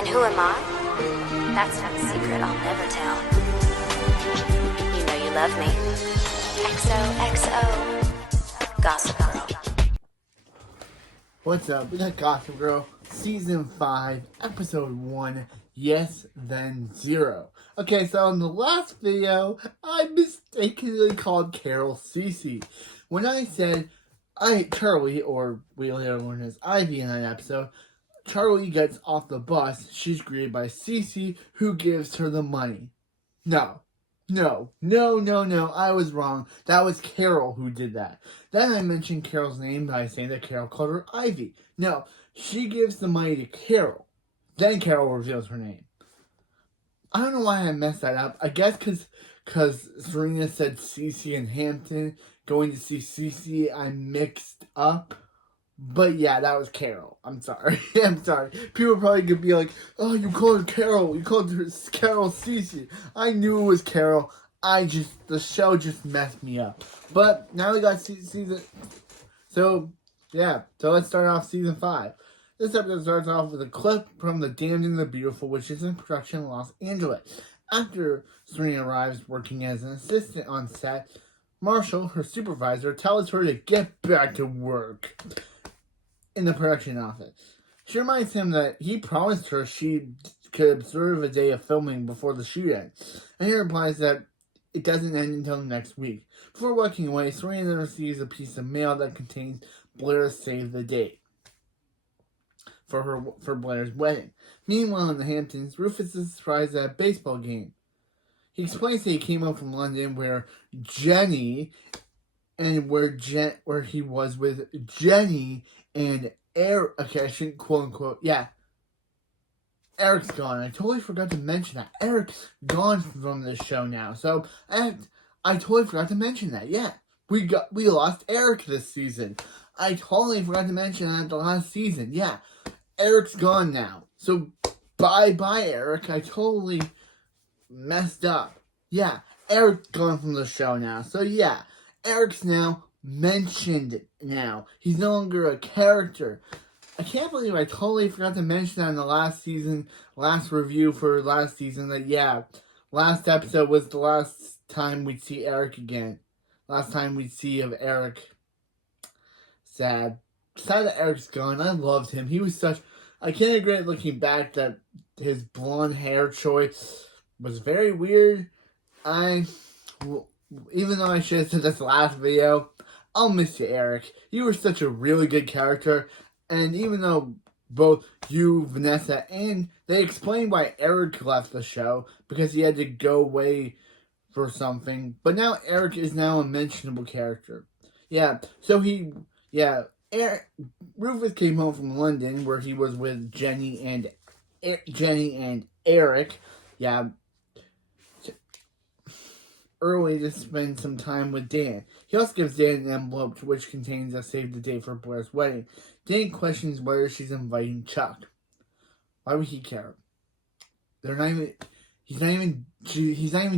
And who am I? That's not a secret I'll never tell. You know you love me. XOXO. Gossip Girl. What's up? We got Gossip Girl, Season 5, Episode 1, Yes, Then Zero. Okay, so in the last video, I mistakenly called Carol Cece. When I said Charlie, or we later learned as Ivy in that episode, Charlie gets off the bus, she's greeted by Cece, who gives her the money. No, I was wrong. That was Carol who did that. Then I mentioned Carol's name by saying that Carol called her Ivy. No, she gives the money to Carol. Then Carol reveals her name. I don't know why I messed that up. I guess because Serena said Cece and Hampton. Going to see Cece, I mixed up. But yeah, that was Carol. I'm sorry. I'm sorry. People probably could be like, oh, you called her Carol. You called her Carol Cece. I knew it was Carol. The show just messed me up. But now we got season. So, yeah. So let's start off season 5. This episode starts off with a clip from The Damned and the Beautiful, which is in production in Los Angeles. After Serena arrives working as an assistant on set, Marshall, her supervisor, tells her to get back to work in the production office. She reminds him that he promised her she could observe a day of filming before the shoot ends, and he replies that it doesn't end until next week. Before walking away, Serena receives a piece of mail that contains Blair's save the date for Blair's wedding. Meanwhile, in the Hamptons, Rufus is surprised at a baseball game. He explains that he came up from London where he was with Jenny and Eric. Okay, I shouldn't quote unquote. Yeah, Eric's gone. I totally forgot to mention that. Eric's gone from this show now. So I totally forgot to mention that. Yeah, we lost Eric this season. I totally forgot to mention that the last season. Yeah, Eric's gone now. So bye Eric. I totally messed up. Yeah, Eric's gone from the show now. So yeah, Eric's now mentioned now. He's no longer a character. I can't believe I totally forgot to mention that in the last review for last season, that yeah, last episode was the last time we'd see Eric again. Last time we'd see of Eric. Sad that Eric's gone. I loved him. He was I can't regret looking back that his blonde hair choice was very weird. Even though I should have said this last video, I'll miss you, Eric. You were such a really good character. And even though both you, Vanessa, and they explained why Eric left the show, because he had to go away for something. But now Eric is now a mentionable character. Yeah, so Rufus came home from London where he was with Jenny and Eric. Yeah. Early to spend some time with Dan. He also gives Dan an envelope which contains a save the date for Blair's wedding. Dan questions whether she's inviting Chuck. Why would he care? He's not even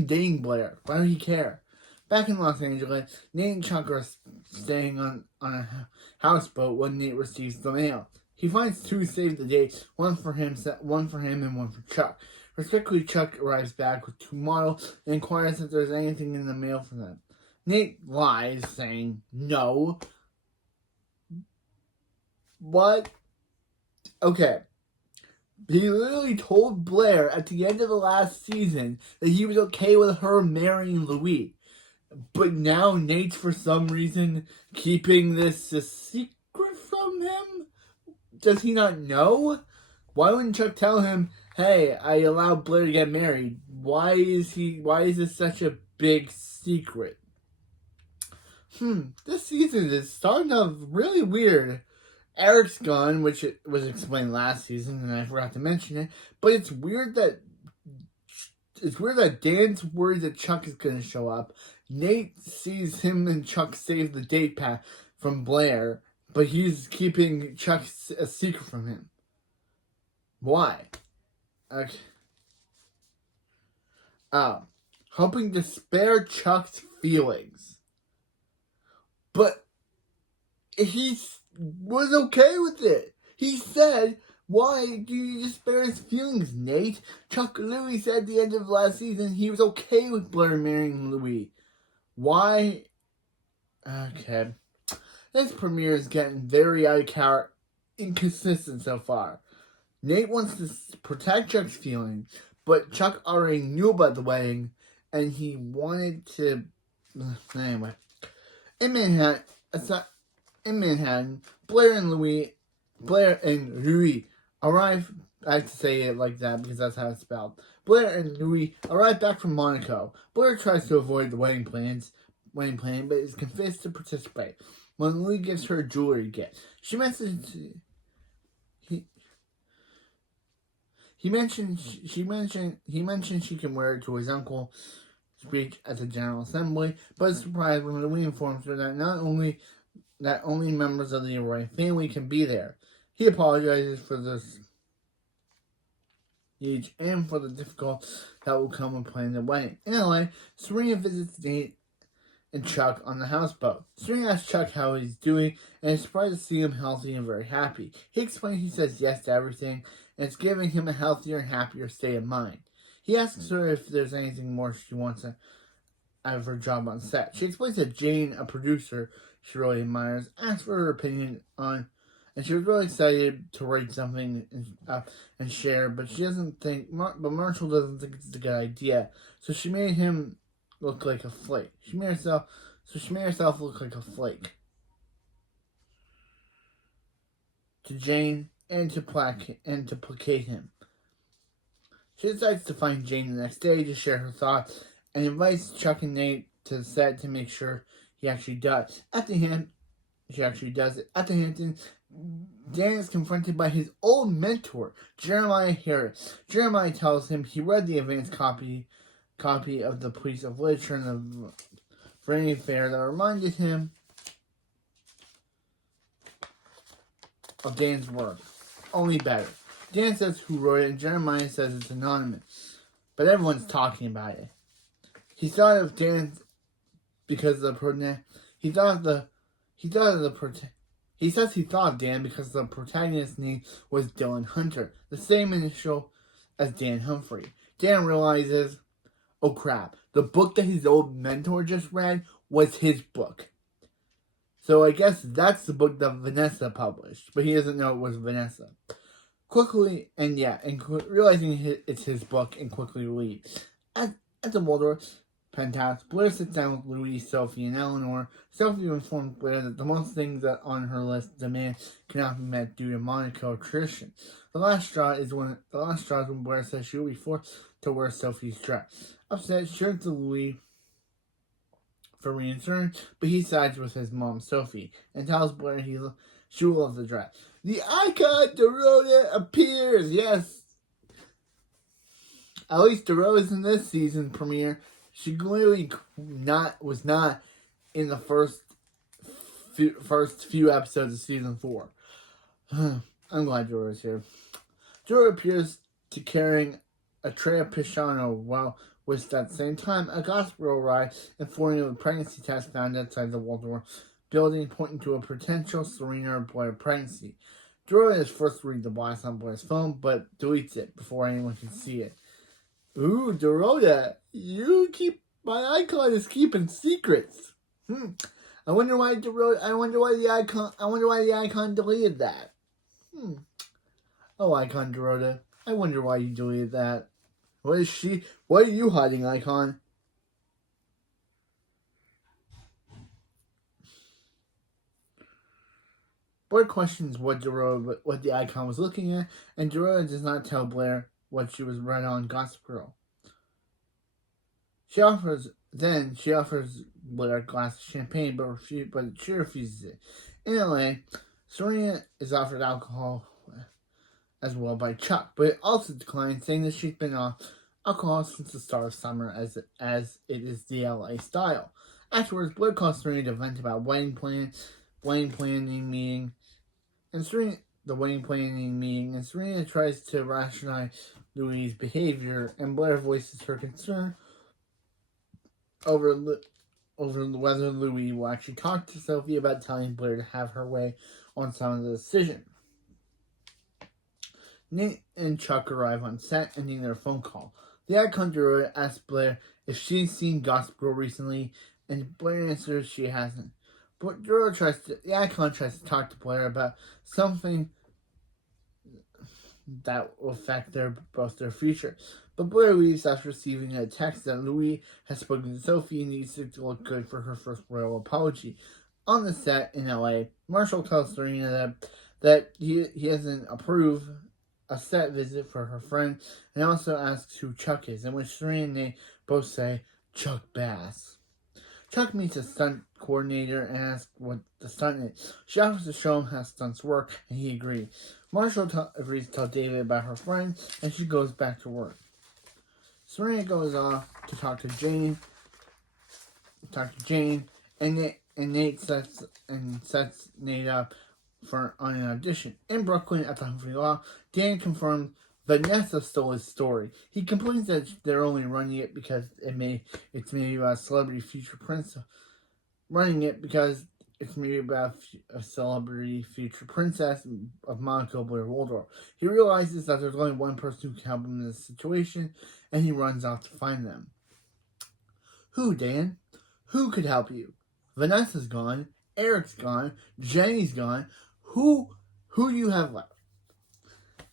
dating Blair. Why would he care? Back in Los Angeles, Nate and Chuck are staying on a houseboat when Nate receives the mail. He finds 2 save the dates, one for him and one for Chuck. Respectfully, Chuck arrives back with 2 models and inquires if there's anything in the mail for them. Nate lies, saying no. What? Okay. He literally told Blair at the end of the last season that he was okay with her marrying Louis. But now Nate's for some reason keeping this a secret from him? Does he not know? Why wouldn't Chuck tell him, hey, I allowed Blair to get married? Why is this such a big secret? This season is starting off really weird. Eric's gone, which was explained last season, and I forgot to mention it. But it's weird that Dan's worried that Chuck is going to show up. Nate sees him and Chuck save the date pack from Blair, but he's keeping Chuck a secret from him. Why? Okay. Hoping to spare Chuck's feelings. But he was okay with it. He said, Why do you despair his feelings, Nate? Chuck Louie said at the end of last season he was okay with Blair marrying Louie. Why? Okay. This premiere is getting very out of character, inconsistent so far. Nate wants to protect Chuck's feelings, but Chuck already knew about the wedding, and he wanted to... Anyway. In Manhattan, Blair and Louie arrive. I have to say it like that because that's how it's spelled. Blair and Louie arrive back from Monaco. Blair tries to avoid the wedding plan, but is convinced to participate. When Louie gives her a jewelry gift, he mentioned she can wear it to his uncle's speech at the General Assembly, but is surprised when Louie informs her that only members of the royal family can be there. He apologizes for this age and for the difficulty that will come when planning the wedding. In LA, Serena visits Nate and Chuck on the houseboat. Serena asks Chuck how he's doing and is surprised to see him healthy and very happy. He explains he says yes to everything and it's giving him a healthier and happier state of mind. He asks her if there's anything more she wants out of her job on set. She explains that Jane, a producer she really admires, asks for her opinion on, and she was really excited to write something and share, but Marshall doesn't think it's a good idea, so she made him look like a flake. She made herself look like a flake to Jane and to placate him. She decides to find Jane the next day to share her thoughts and invites Chuck and Nate to the set to make sure he actually does. She actually does it. At the Hamptons, Dan is confronted by his old mentor, Jeremiah Harris. Jeremiah tells him he read the advanced copy of the Piece of Literature in the Vanity Fair that reminded him of Dan's work, only better. Dan says who wrote it, and Jeremiah says it's anonymous, but everyone's talking about it. He thought of Dan because the He says he thought of Dan because the protagonist's name was Dylan Hunter, the same initial as Dan Humphrey. Dan realizes, oh crap, the book that his old mentor just read was his book. So I guess that's the book that Vanessa published, but he doesn't know it was Vanessa. Realizing it's his book and quickly leaves. At the Waldorf Penthouse, Blair sits down with Louis, Sophie, and Eleanor. Sophie informs Blair that the most things that on her list demand cannot be met due to Monaco tradition. The last straw is when Blair says she will be forced to wear Sophie's dress. Upset, she turns to Louis for reassurance, but he sides with his mom, Sophie, and tells Blair she will love the dress. The icon Dorota appears, yes. At least Dorota's in this season premiere. She clearly was not in the first few episodes of season 4. I'm glad Dorota's here. Dorota appears to carrying a tray of Pisciano while with at the same time a gospel arrives informing of a pregnancy test found outside the Waldorf building pointing to a potential Serena or Blair pregnancy. Dorota is first to read the blast on Blair's phone, but deletes it before anyone can see it. Ooh, Dorota, my icon is keeping secrets. I wonder why the icon deleted that. Oh, icon Dorota, I wonder why you deleted that. What are you hiding, icon? Blair questions what the icon was looking at, and Dorota does not tell Blair what she was read on Gossip Girl. She offers Blair a glass of champagne, but she refuses it. In LA, Serena is offered alcohol as well by Chuck, but it also declines, saying that she's been off alcohol since the start of summer as it is the LA style. Afterwards, Blair calls Serena to vent about wedding planning meeting, and Serena tries to rationalize Louis' behavior, and Blair voices her concern over whether Louis will actually talk to Sophie about telling Blair to have her way on some of the decision. Nate and Chuck arrive on set, ending their phone call. The icon droid asks Blair if she's seen Gossip Girl recently, and Blair answers she hasn't. But the icon tries to talk to Blair about something that will affect both their future. But Blair leaves after receiving a text that Louis has spoken to Sophie and needs to look good for her first royal apology. On the set in LA, Marshall tells Serena that he doesn't approve a set visit for her friend, and also asks who Chuck is, in which Serena and Nate both say Chuck Bass. Chuck meets a stunt coordinator and asks what the stunt is. She offers to show him how stunts work, and he agrees. Marshall agrees to tell David about her friend, and she goes back to work. Serena goes off to talk to Jane, and Nate sets Nate up on an audition. In Brooklyn at the Humphrey Law, Dan confirms Vanessa stole his story. He complains that they're only running it because it's maybe about a celebrity future princess. Running it because it's maybe about a celebrity future princess of Monaco, Blair Waldorf. He realizes that there's only one person who can help him in this situation, and he runs off to find them. Who, Dan? Who could help you? Vanessa's gone. Eric's gone. Jenny's gone. Who do you have left?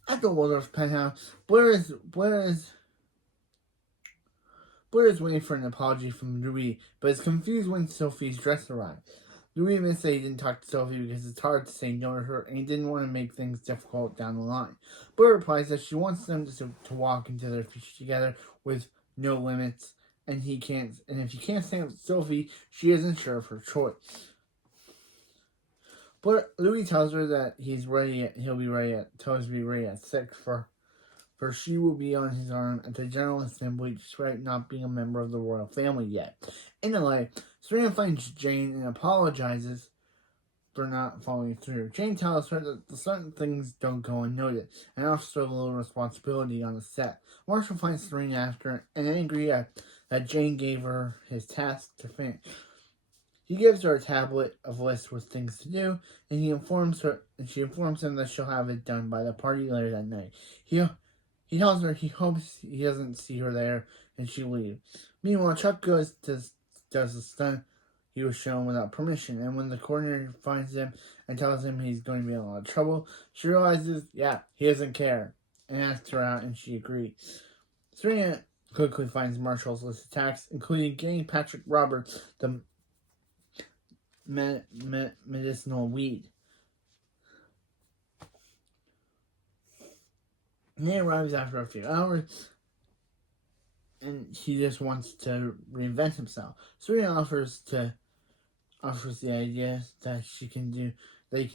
At the Waldorf's penthouse, Blair is waiting for an apology from Louis, but is confused when Sophie's dress arrives. Louis admits that he didn't talk to Sophie because it's hard to say no to her, and he didn't want to make things difficult down the line. Blair replies that she wants them to walk into their future together with no limits, and if he can't stand with Sophie, she isn't sure of her choice. But Louis tells her that he'll be ready at 6 for she will be on his arm at the General Assembly despite not being a member of the royal family yet. In LA, Serena finds Jane and apologizes for not following through. Jane tells her that certain things don't go unnoticed and offers her a little responsibility on the set. Marshall finds Serena after and angry that Jane gave her his task to finish. He gives her a tablet of lists with things to do, and she informs him that she'll have it done by the party later that night. He tells her he hopes he doesn't see her there, and she leaves. Meanwhile, Chuck does the stunt he was shown without permission, and when the coordinator finds him and tells him he's going to be in a lot of trouble, she realizes, he doesn't care, and asks her out, and she agrees. Serena quickly finds Marshall's list of tasks, including getting Patrick Roberts the medicinal weed. Nate arrives after a few hours, and he just wants to reinvent himself. Serena offers the idea that he can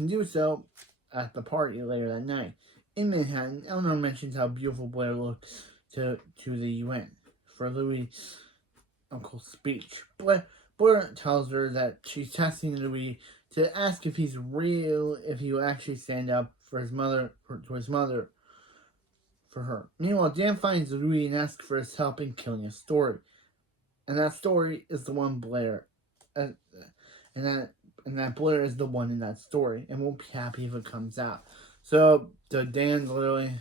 do so at the party later that night. In Manhattan, Eleanor mentions how beautiful Blair looks to the UN for Louis' uncle's speech. Blair tells her that she's testing Louis to ask if he will actually stand up for his mother, for her. Meanwhile, Dan finds Louis and asks for his help in killing a story. And that story is the one Blair, and that Blair is the one in that story, and won't be happy if it comes out. So Dan's literally...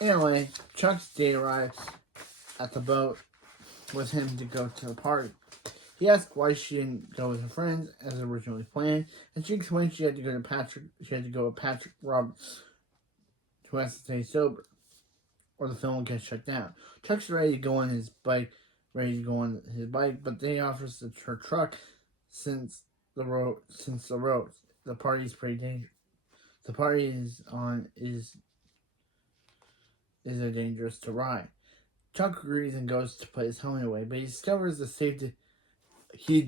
Anyway, Chuck's date arrives at the boat with him to go to the party. He asks why she didn't go with her friends as originally planned, and she explains she had to go with Patrick Roberts, who has to stay sober, or the film will get shut down. Chuck's ready to go on his bike, but they offers her truck since the party's pretty dangerous. The party is a dangerous to ride. Chuck agrees and goes to put his helmet away, but he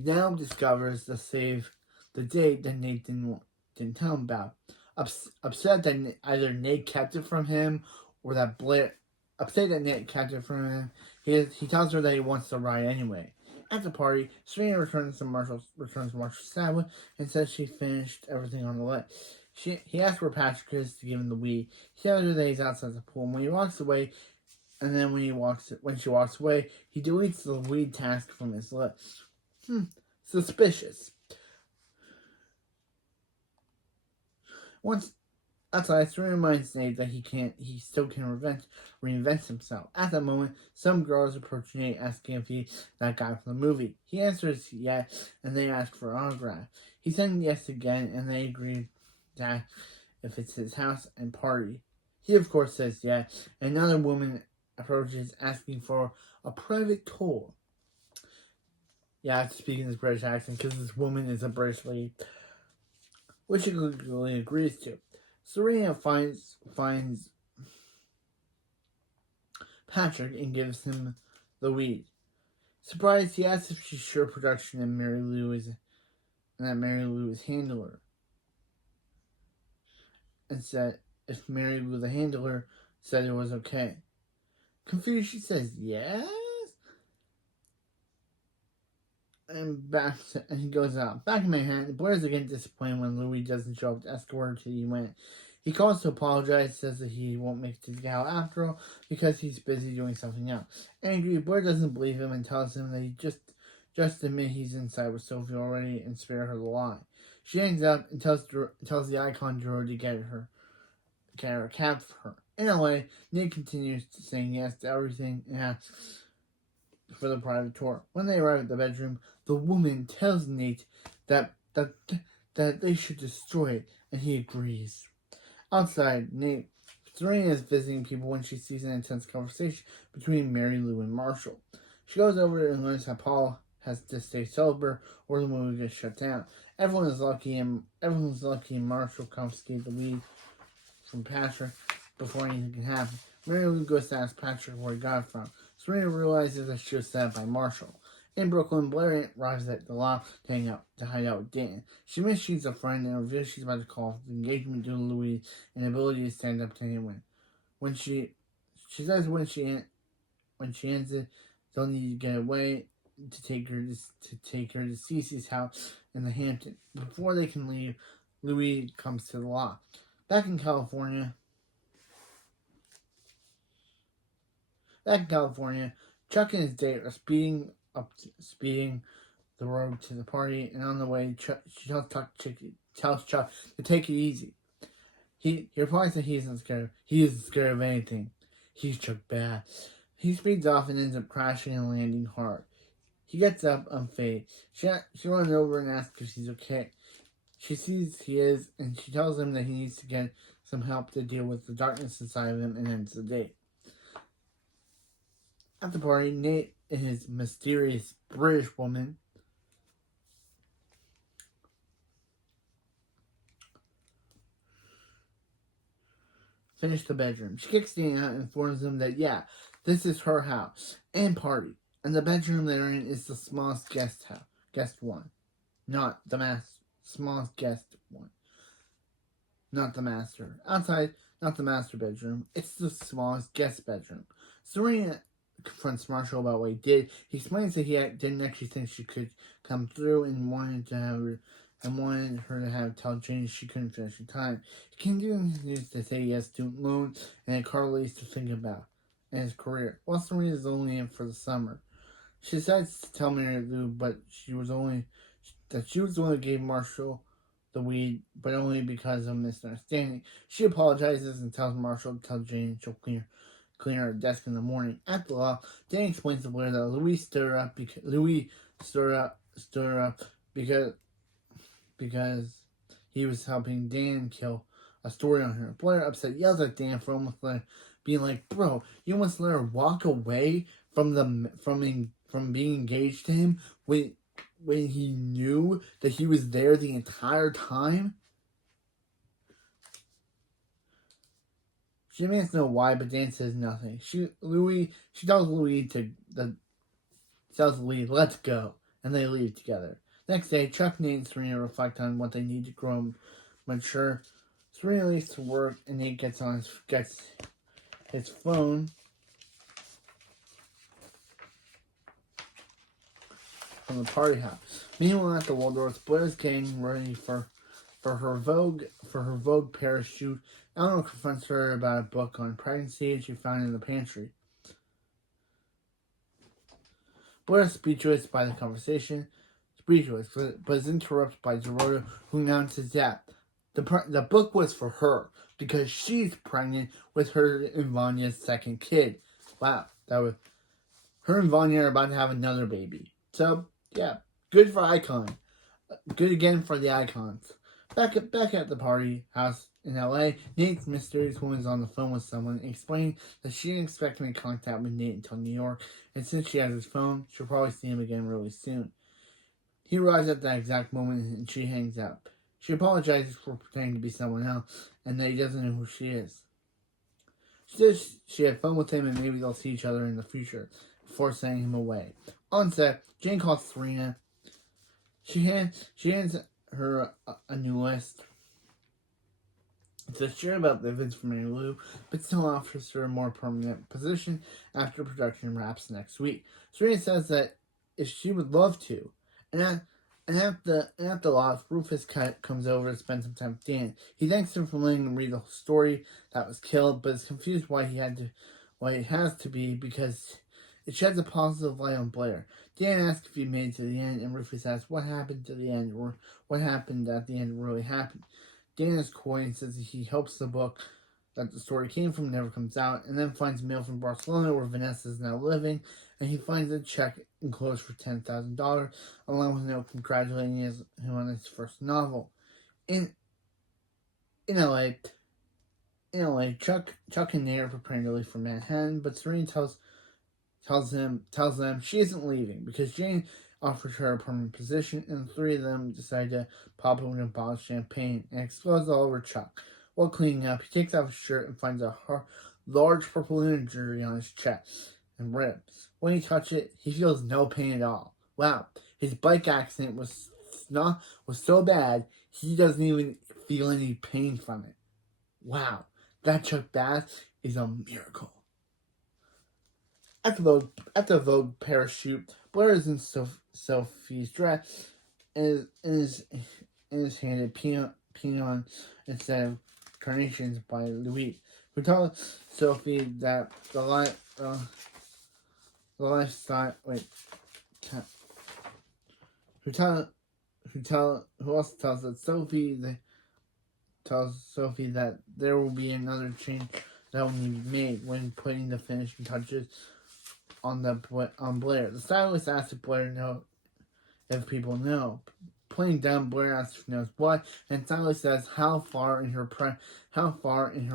now discovers the date that Nate didn't tell him about. Upset that either Nate kept it from him or that Blair. Upset that Nate kept it from him, he tells her that he wants to ride anyway. At the party, Serena returns Marshall's tablet and says she finished everything on the list. He asks where Patrick is to give him the weed. He tells her that he's outside the pool. And when he walks away, when she walks away, he deletes the weed task from his list. Suspicious. Outside, Serena reminds Nate that he still can reinvent himself. At that moment, some girls approach Nate asking if he's that guy from the movie. He answers yes, and they ask for an autograph. He says yes again, and they agree that if it's his house and party. He, of course, says yes, and another woman approaches asking for a private tour. Yeah, I have to speak in this British accent because this woman is a British lady, which he quickly agrees to. Serena finds Patrick and gives him the weed. Surprised, he asks if she's sure production and that Mary Lou is handler, and said if Mary Lou the handler said it was okay. Confused, she says yes, and he goes out. Back in Manhattan, Blair's again disappointed when Louis doesn't show up to escort her to the event. He calls to apologize, says that he won't make it to the gala after all because he's busy doing something else. Angry, Blair doesn't believe him and tells him that he just admit he's inside with Sophie already and spare her the lie. She hangs up and tells the icon drawer to get her a cab for her. In LA, Nick continues saying yes to everything and asks for the private tour. When they arrive at the bedroom, the woman tells Nate that they should destroy it, and he agrees. Outside, Serena is visiting people when she sees an intense conversation between Mary Lou and Marshall. She goes over and learns how Paul has to stay sober or the movie gets shut down. Everyone's lucky and Marshall confiscates the weed from Patrick before anything can happen. Mary Lou goes to ask Patrick where he got it from. Serena realizes that she was set up by Marshall. In Brooklyn, Blair arrives at the loft to hide out with Dan. She admits she's a friend and reveals she's about to call the engagement due to Louis' inability to stand up to anyone. When she says when she ends it, they'll need to get away to take her to Cece's house in the Hamptons. Before they can leave, Louis comes to the loft. Back in California, Chuck and his date are speeding the road to the party, and on the way, she tells Chuck to take it easy. He replies that he isn't scared. He isn't scared of anything. He's Chuck bad. He speeds off and ends up crashing and landing hard. He gets up unfazed. She runs over and asks if he's okay. She sees he is, and she tells him that he needs to get some help to deal with the darkness inside of him, and ends the date. At the party, Nate and his mysterious British woman finish the bedroom. She kicks Dan out and informs him that, this is her house and party, and the bedroom they're in is the smallest guest one. Not the smallest guest one. Not the master. Outside, not the master bedroom. It's the smallest guest bedroom. Serena confronts Marshall about what he did. He explains that he didn't actually think she could come through and wanted her to have tell Jane she couldn't finish in time. He continues to say he has student loans and a car lease to think about and his career. While Serena is only in for the summer, she decides to tell Mary Lou, but she was the one who gave Marshall the weed, but only because of misunderstanding. She apologizes and tells Marshall to tell Jane she'll clean her desk in the morning. At the law, Dan explains to Blair that Louis stirred up because he was helping Dan kill a story on her. Blair, upset, yells at Dan for almost being like, "Bro, you almost let her walk away from being engaged to him when he knew that he was there the entire time." She demands to know why, but Dan says nothing. She tells Louis let's go, and they leave together. Next day, Chuck, Nate, and Serena reflect on what they need to grow mature. Serena leaves to work, and Nate gets his phone from the party house. Meanwhile, at the Waldorf, Blair's getting ready for her Vogue Paris shoot. Eleanor confronts her about a book on pregnancy and she found in the pantry. Blair is speechless by the conversation, but is interrupted by Dorota, who announces that The book was for her because she's pregnant with her and Vanya's second kid. Wow, that was her and Vanya are about to have another baby. So yeah, good for Icon. Good again for the Icons. Back at the party house in L.A., Nate's mysterious woman is on the phone with someone, explaining that she didn't expect to make contact with Nate until New York, and since she has his phone, she'll probably see him again really soon. He arrives at that exact moment, and she hangs up. She apologizes for pretending to be someone else, and that he doesn't know who she is. She says she had fun with him, and maybe they'll see each other in the future, before sending him away. On set, Jane calls Serena. She hands her a new list. It's sure about the events from Mary Lou, but still offers her a more permanent position after production wraps next week. Serena says that if she would love to, and at the loft, Rufus comes over to spend some time with Dan. He thanks him for letting him read the whole story that was killed, but is confused why it has to be because it sheds a positive light on Blair. Dan asks if he made it to the end, and Rufus asks what happened to the end, or what happened at the end really happened. Dan is coy and says that he hopes the book that the story came from never comes out, and then finds mail from Barcelona where Vanessa is now living, and he finds a check enclosed for $10,000, along with a note congratulating him on his first novel. In LA, Chuck and Nate are preparing to leave for Manhattan, but Serena tells them she isn't leaving because Jane offers her a permanent position, and the three of them decide to pop open a bottle of champagne and explodes all over Chuck. While cleaning up, he takes off his shirt and finds a large purple injury on his chest and ribs. When he touches it, he feels no pain at all. Wow, his bike accident was so bad he doesn't even feel any pain from it. Wow, that Chuck Bass is a miracle. At the Vogue Paris shoot, Blair is in Sophie's dress and is handed peon instead of carnations by Louis, who tells Sophie that the lifestyle. Who also tells Sophie that there will be another change that will need to be made when putting the finishing touches on Blair. The stylist asks if people know. Playing down, Blair asks if she knows what, and the stylist says how far in her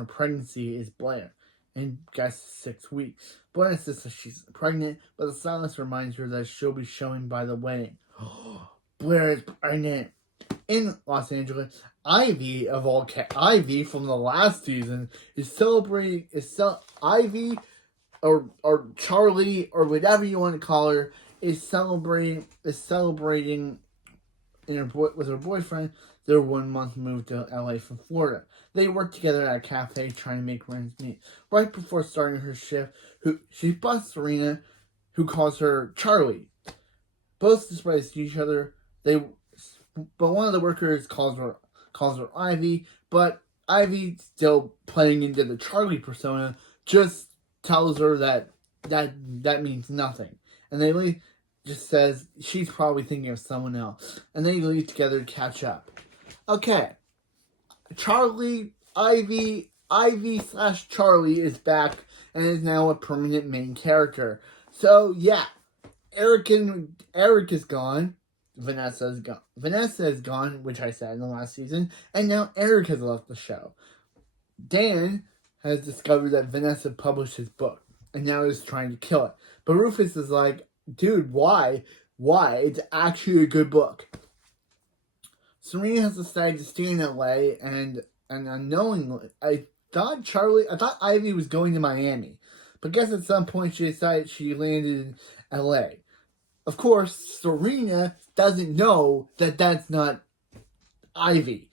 pregnancy is Blair, and guess 6 weeks. Blair insists that she's pregnant, but the stylist reminds her that she'll be showing by the wedding. Blair is pregnant. In Los Angeles, Ivy Ivy from the last season Ivy or Charlie or whatever you want to call her is celebrating with her boyfriend their 1 month move to LA from Florida. They work together at a cafe trying to make friends meet. Right before starting her shift, she busts Serena, who calls her Charlie. Both despise each other. But one of the workers calls her Ivy, but Ivy, still playing into the Charlie persona, just tells her that means nothing. And they leave, just says she's probably thinking of someone else. And they leave together to catch up. Okay. Charlie, Ivy / Charlie is back and is now a permanent main character. So yeah, Eric is gone. Vanessa is gone, which I said in the last season, and now Eric has left the show. Dan has discovered that Vanessa published his book, and now is trying to kill it. But Rufus is like, dude, why? Why? It's actually a good book. Serena has decided to stay in LA, and unknowingly, I thought Ivy was going to Miami, but guess at some point she decided she landed in LA. Of course, Serena doesn't know that that's not Ivy.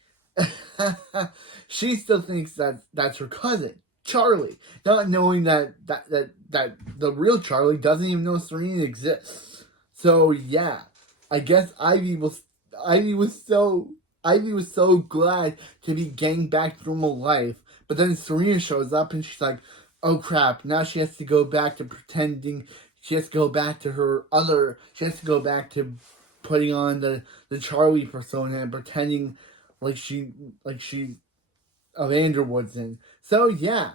She still thinks that that's her cousin, Charlie, not knowing that the real Charlie doesn't even know Serena exists. So yeah, I guess Ivy was so glad to be getting back to normal life, but then Serena shows up and she's like, oh crap, now she has to go back to pretending. She has to go back to putting on the Charlie persona and pretending like she of Andrew Woods in. So yeah,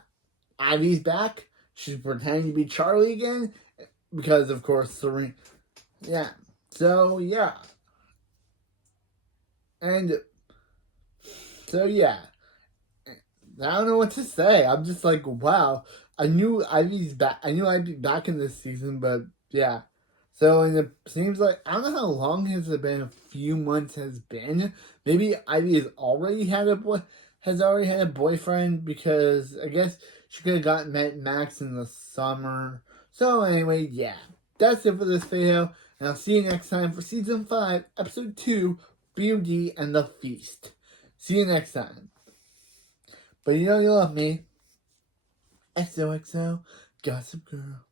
Ivy's back. She's pretending to be Charlie again because of course Serena. Yeah. So yeah. And so yeah. I don't know what to say. I'm just like, wow. I knew Ivy's back. I knew I'd be back in this season, but yeah. So and it seems like I don't know how long has it been. A few months has been. Maybe Ivy has already had a boyfriend because I guess she could have met Max in the summer. So anyway, yeah, that's it for this video, and I'll see you next time for season 5, episode 2, BOD and the Feast. See you next time. But you know you love me. XOXO, Gossip Girl.